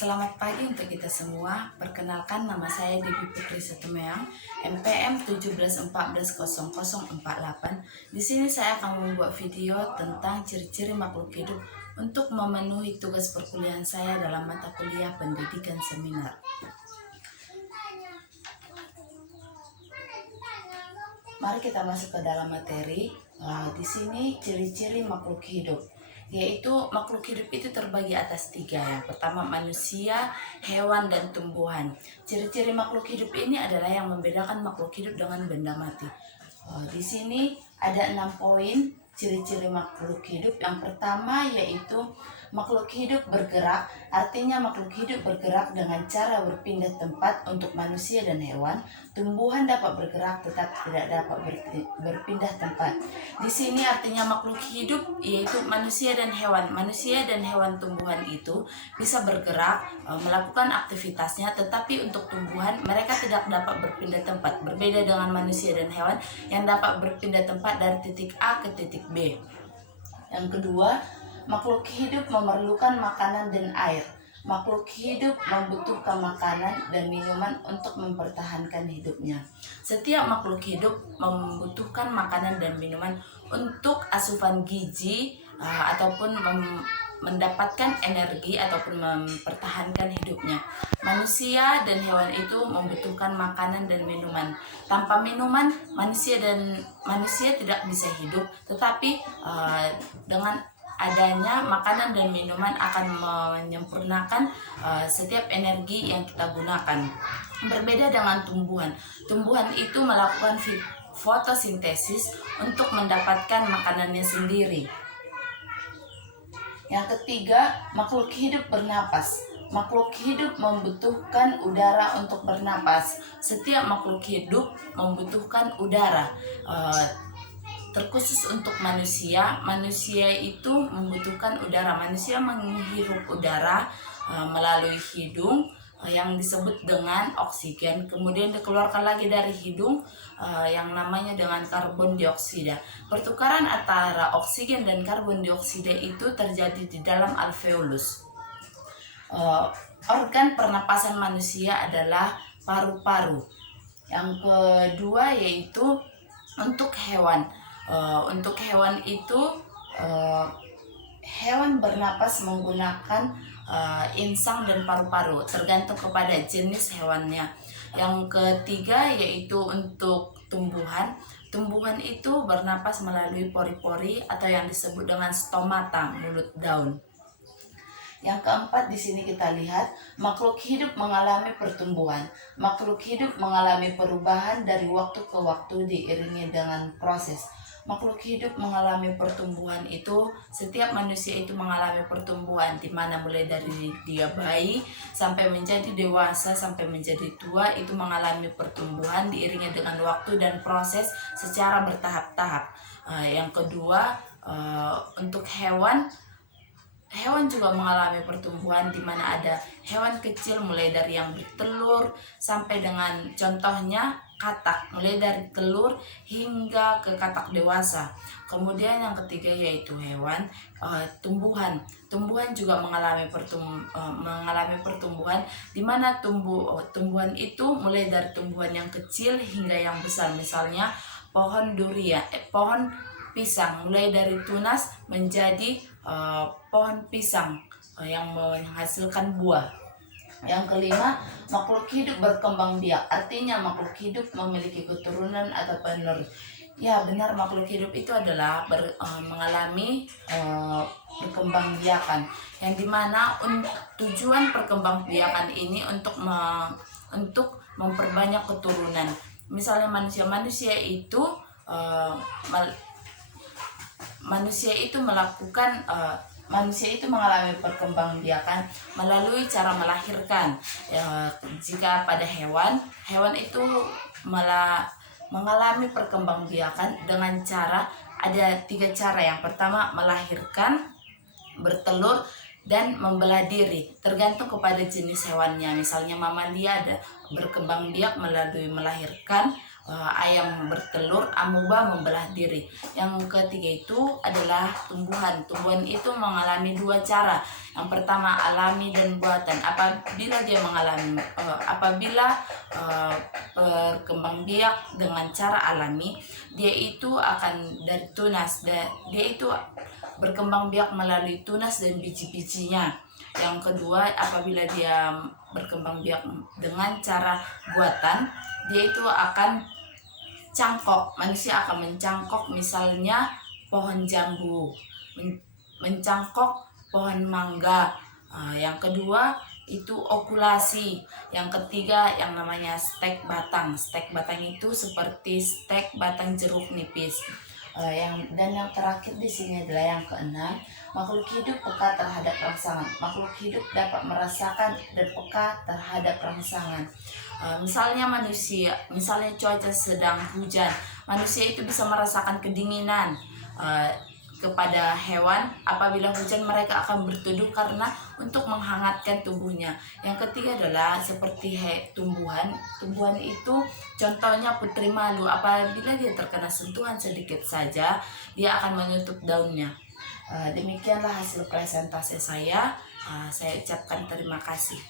Selamat pagi untuk kita semua. Perkenalkan, nama saya Devi Putri Setumeang, MPM 17140048. Di sini saya akan membuat video tentang ciri-ciri makhluk hidup untuk memenuhi tugas perkuliahan saya dalam mata kuliah pendidikan seminar. Mari kita masuk ke dalam materi. Di sini ciri-ciri makhluk hidup, yaitu makhluk hidup itu terbagi atas 3. Yang pertama manusia, hewan, dan tumbuhan. Ciri-ciri makhluk hidup ini adalah yang membedakan makhluk hidup dengan benda mati. Di sini ada 6 poin ciri-ciri makhluk hidup. Yang pertama yaitu makhluk hidup bergerak, artinya makhluk hidup bergerak dengan cara berpindah tempat. Untuk manusia dan hewan, tumbuhan dapat bergerak tetap tidak dapat berpindah tempat. Di sini artinya makhluk hidup yaitu manusia dan hewan. Manusia dan hewan tumbuhan itu bisa bergerak, melakukan aktivitasnya, tetapi untuk tumbuhan mereka tidak dapat berpindah tempat. Berbeda dengan manusia dan hewan yang dapat berpindah tempat dari titik A ke titik B. Yang kedua, makhluk hidup memerlukan makanan dan air. Makhluk hidup membutuhkan makanan dan minuman untuk mempertahankan hidupnya. Setiap makhluk hidup membutuhkan makanan dan minuman untuk asupan gizi ataupun mendapatkan energi ataupun mempertahankan hidupnya. Manusia dan hewan itu membutuhkan makanan dan minuman. Tanpa minuman, manusia tidak bisa hidup, tetapi dengan adanya makanan dan minuman akan menyempurnakan setiap energi yang kita gunakan. Berbeda dengan tumbuhan. Tumbuhan itu melakukan fotosintesis untuk mendapatkan makanannya sendiri. Yang ketiga, makhluk hidup bernapas. Makhluk hidup membutuhkan udara untuk bernapas. Setiap makhluk hidup membutuhkan udara. Terkhusus untuk manusia itu membutuhkan udara. Manusia menghirup udara melalui hidung yang disebut dengan oksigen, kemudian dikeluarkan lagi dari hidung yang namanya dengan karbon dioksida. Pertukaran antara oksigen dan karbon dioksida itu terjadi di dalam alveolus. Organ pernapasan manusia adalah paru-paru. Yang kedua yaitu untuk hewan. Untuk hewan itu hewan bernapas menggunakan insang dan paru-paru, tergantung kepada jenis hewannya. Yang ketiga yaitu untuk tumbuhan. Tumbuhan itu bernapas melalui pori-pori atau yang disebut dengan stomata, mulut daun. Yang keempat di sini kita lihat makhluk hidup mengalami pertumbuhan. Makhluk hidup mengalami perubahan dari waktu ke waktu diiringi dengan proses. Makhluk hidup mengalami pertumbuhan itu, setiap manusia itu mengalami pertumbuhan, di mana mulai dari dia bayi sampai menjadi dewasa sampai menjadi tua itu mengalami pertumbuhan diiringi dengan waktu dan proses secara bertahap-tahap. Yang kedua untuk hewan juga mengalami pertumbuhan, di mana ada hewan kecil mulai dari yang bertelur sampai dengan contohnya katak, mulai dari telur hingga ke katak dewasa. Kemudian yang ketiga yaitu hewan tumbuhan. Tumbuhan juga mengalami pertumbuhan, di mana tumbuhan itu mulai dari tumbuhan yang kecil hingga yang besar. Misalnya pohon durian, pohon pisang mulai dari tunas menjadi pohon pisang yang menghasilkan buah. Yang kelima, makhluk hidup berkembang biak, artinya makhluk hidup memiliki keturunan atau penerus. Ya benar, makhluk hidup itu adalah mengalami perkembang biakan, yang dimana tujuan perkembang biakan ini untuk memperbanyak keturunan. Misalnya manusia itu mengalami perkembangbiakan melalui cara melahirkan. Jika pada hewan itu mengalami perkembangbiakan dengan cara, ada 3 cara. Yang pertama melahirkan, bertelur, dan membelah diri, tergantung kepada jenis hewannya. Misalnya mamalia ada berkembang biak melalui melahirkan, ayam bertelur, amuba membelah diri. Yang ketiga itu adalah tumbuhan. Tumbuhan itu mengalami dua cara. Yang pertama alami dan buatan. Apabila dia mengalami berkembang biak dengan cara alami, dia itu akan dari tunas. Dia itu berkembang biak melalui tunas dan biji-bijinya. Yang kedua, apabila dia berkembang biak dengan cara buatan, dia itu akan cangkok. Manusia akan mencangkok misalnya pohon jambu, mencangkok pohon mangga. Yang kedua itu okulasi. Yang ketiga yang namanya stek batang. Stek batang itu seperti stek batang jeruk nipis. Yang terakhir di sini adalah yang keenam, makhluk hidup peka terhadap rangsangan. Makhluk hidup dapat merasakan dan peka terhadap rangsangan. Misalnya cuaca sedang hujan, manusia itu bisa merasakan kedinginan. Kepada hewan, apabila hujan mereka akan berteduh karena untuk menghangatkan tubuhnya. Yang ketiga adalah seperti tumbuhan itu contohnya putri malu, apabila dia terkena sentuhan sedikit saja dia akan menutup daunnya. Demikianlah hasil presentasi saya. Saya ucapkan terima kasih.